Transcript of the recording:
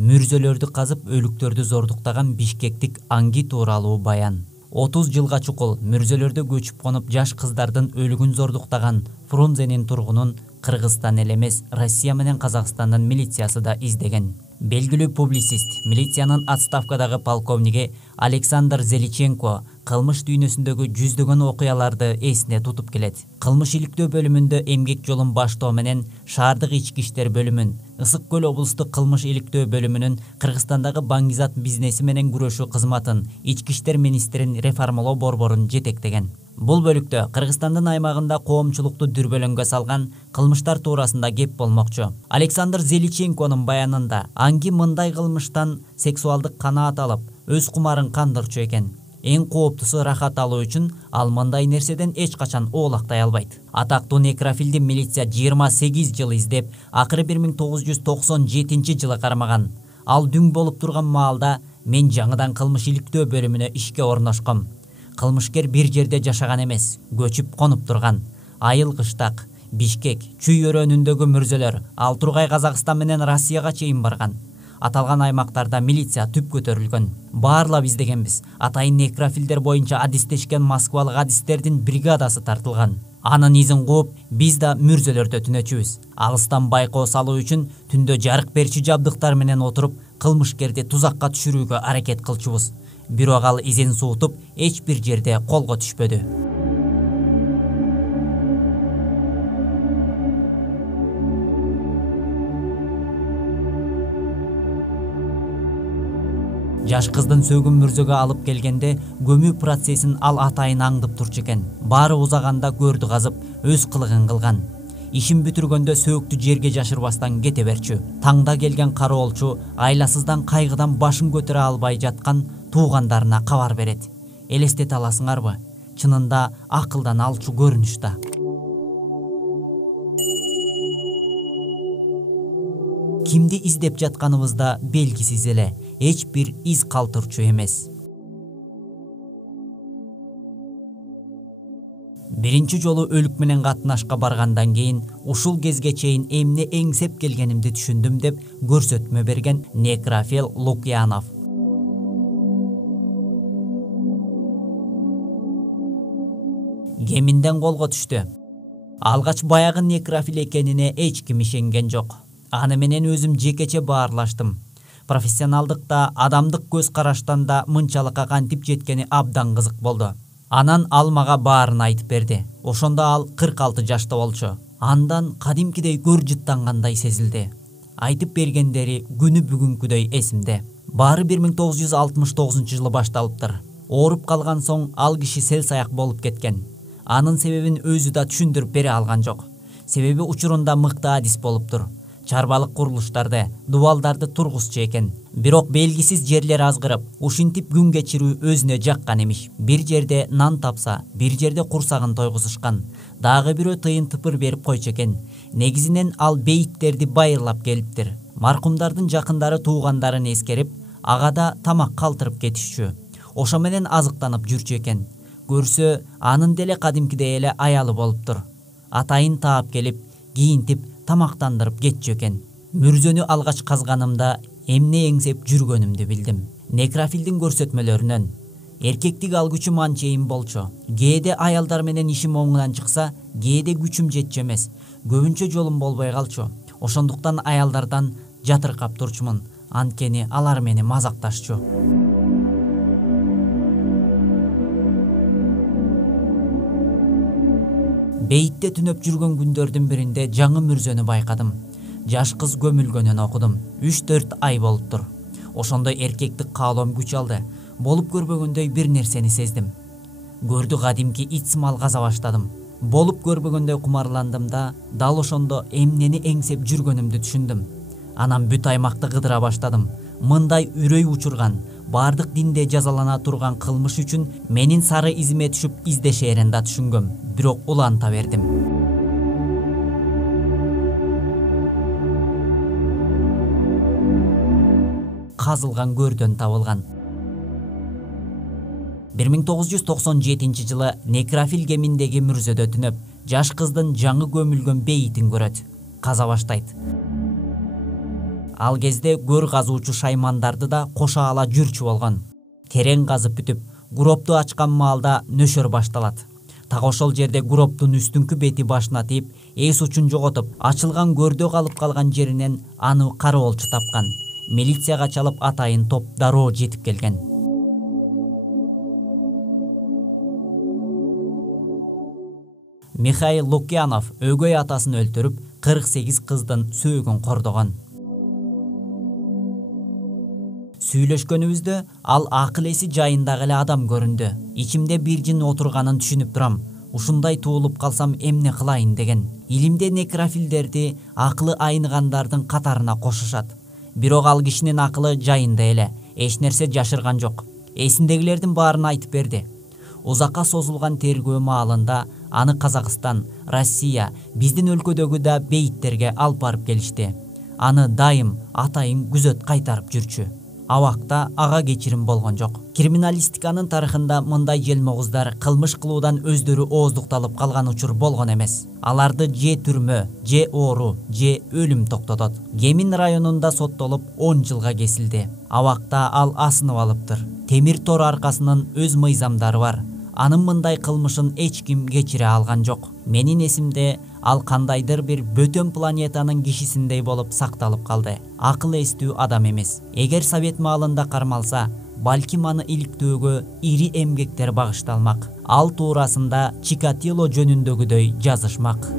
Мүрзөлөрдү казып өлүктөрдү зордуктаган бишкектик Анги тууралуу баян. 30 жылга чукул мүрзөлөрдө көчүп конуп жаш кыздардын өлүгүн зордуктаган Фрунзенин тургунун Кыргызстан эле эмес, Россия менен Казакстандын милициясы да издеген. Белгилүү публицист, милициянын отставкадагы полковниги Александр Зеличенко кылмыш дүйнөсүндөгү жүздөгөн окуяларды эсине тутуп келет. Кылмыш иликтөө бөлүмүндө эмгек жолун баштоо менен шаардык ички иштер бөлүмүн, Ысык көл облустук кылмыш иликтөө бөлүмүнүн Кыргызстандагы баңгизат бизнеси менен күрөшүү кызматын, ички иштер министрин реформалоо борборун жетектеген. Бул бөлүктө Кыргызстандын аймагында коомчулукту дүрбөлөңгө салган кылмыштар туурасында кеп болмокчу. Александр Зеличенконун баянында Анги мындай кылмыштан сексуалдык канаат алып, өз кумарын кандырчу экен. Эң кооптусу рахат алуу үчүн ал мындай нерседен эч качан оолактай албайт. Атактуу некрофилди милиция 28 жыл издеп, акыры 1997 жылы кармаган. Ал дүң болуп турган маалда мен жаңыдан кылмыш иликтөө бөлүмүнө ишке орношком. Кылмышкер бир жерде жашаган эмес, көчүп конуп турган. Айыл кыштак, Бишкек, Чүй өрөөнүндөгү мүрзөлөр ал тургай Казакстан менен Россияга чейин барган. Аталган аймактарда милиция түп көтөрүлгөн. Баарлап издегенбиз. Атайын некрофилдер боюнча адистешкен москвалык адистердин бригадасы тартылган. Анын изин кууп, биз да мүрзөлөрдө түнөчүбүз. Алыстан байкоо салуу үчүн түндө жарык берчи жабдыктар менен отуруп, кылмышкерди тузакка түшүрүүгө аракет кылчубуз. Бирок ал изин суутуп, эч бир жерде колго түшпөдү. Жаш кыздын сөгүн мүрзөгө алып келгенде көмүү процессин ал атайын аңдып турчу экен. Баары узаганда көрдү казып, өз кылыгын кылган. Ишин бүтүргөндө сөөктү жерге жашырбастан кете берчү. Таңда келген кароолчу айласыздан кайгыдан башын көтөрө албай жаткан туугандарына кабар берет. Элестете аласыңарбы? Чынында акылдан алчу көрүнүш да. Кимди издеп жатканыбызда белгисиз эле, эч бир из калтырчу эмес. Биринчи жолу өлүк менен катнашка баргандан кийин ушул кезге чейин эмне эңсеп келгенимди түшүндүм деп көрсөтмө берген некрофил Лукьянов. Кеминден колго түштү. Алгач баягы некрофил экенине эч ким ишенген жок. Аны менен өзүм жекече баарлаштым. Профессионалдыкта, адамдык көз караштан да мынчалыкка кантип жеткени абдан кызык болду. Анан ал мага баарын айтып берди. Ошондо ал 46 жашта болчу. Андан кадимкидей көр жыттангандай сезилди. Айтып бергендери күнү бүгүнкүдөй эсимде. Баары 1969 жылы башталыптыр. Ооруп калган соң ал киши сел саяк болуп кеткен. Анын себебин өзү да түшүндүрүп бере алган жок. Себеби учурунда мыкты адис болуптур. Чарбалык курулуштарды, дубалдарды тургузчу экен. Бирок белгисиз жерлер азгырып, ушинтип күн кечирүү өзүнө жаккан эмиш. Бир жерде нан тапса, бир жерде курсагын тойгузушкан. Дагы бирөө тыйын тыпыр берип койчу экен. Негизинен ал бейиттерди байырлап келиптир. Маркумдардын жакындары туугандарын эскерип, ага да тамак калтырып кетишчү. Ошо менен азыктанып жүрчү экен. Көрсө, анын деле кадимкидей эле аялы болуптур. Атайын таап келип, кийинтип тамактандырып кетчү экен. Мүрзөнү алгач казганымда эмне эңсеп жүргөнүмдү билдим. Некрофилдин көрсөтмөлөрүнөн эркектик алгычым анчейин болчу. Кээде аялдар менен ишим оңунан чыкса, кээде күчүм жетчү эмес. Көбүнчө жолум болбой калчу. Ошондуктан аялдардан жатыркап турчумун. Анткени алар мени мазакташчу. Бейитте түнөп жүргөн күндөрдүн биринде жаңы мүрзөнү байкадым. Жаш кыз көмүлгөнүн окудум. 3-4 ай болуптур. Ошондо эркектик каалоом күч алды. Болуп көрбөгөндөй бир нерсени сездим. Көрдү кадимки итсимал каза баштадым. Болуп көрбөгөндөй кумарландым да, дал ошондо эмнени эңсеп жүргөнүмдү түшүндүм. Анан бүт аймакты кыдыра баштадым. Мындай үрөй учурган, бардык динде жазалана турган кылмыш үчүн менин сары изиме түшүп издешерин да түшүнгөм. Бирок уланта бердим. Казылган көрдөн табылган. 1997 жылы некрофил кеминдеги мүрзөдө түнөп, жаш кыздын жаңы көмүлгөн бейитин көрөт. Каза баштайт. Ал кезде көр казуучу шаймандарды да кошо ала жүрчү болгон. Терең казып бүтүп, гропту ачкан маалда нөшөр башталат. Так ошол жерде гроптун үстүнкү бети башына тийип, эс учун жоготуп, ачылган көрдө калып калган жеринен аны кароолчу тапкан. Милицияга чалып атайын топ дароо жетип келген. Михаил Лукьянов өгөй атасын өлтүрүп, 48 кыздын сөөгүн кордогон. Сүйлөшкөнүбүздө ал акыл эси жайындагы эле адам көрүндү. Ичимде бир жин отурганын түшүнүп турам. Ушундай туулуп калсам эмне кылайын деген. Илимде некрофилдерди акылы айныгандардын катарына кошушат. Бирок ал кишинин акылы жайында эле, эч нерсе жашырган жок. Эсиндегилердин баарын айтып берди. Узакка созулган тергөө маалында аны Казакстан, Россия, биздин өлкөдөгү да бейиттерге алып барып келишти. Аны дайым атайын күзөт кайтарып жүрчү. Абакта ага кечирим болгон жок. Криминалистиканын тарыхында мындай желмогуздар кылмыш кылуудан өздөрү ооздукталып калган учур болгон эмес. Аларды же түрмө, же оору, же өлүм токтотот. Кемин районунда соттолуп 10 жылга кесилди. Абакта ал асынып алыптыр. Темир тор аркасынын өз мыйзамдары бар. Анын мындай кылмышын эч ким кечире алган жок. Менин эсимде ал кандайдыр бир бөтөн планетанын кишисиндей болуп сакталып калды. Акыл эстүү адам эмес. Эгер совет маалында кармалса, балким аны иликтөөгө ири эмгектер багышталмак. Ал туурасында Чикатило жөнүндөгүдөй жазышмак.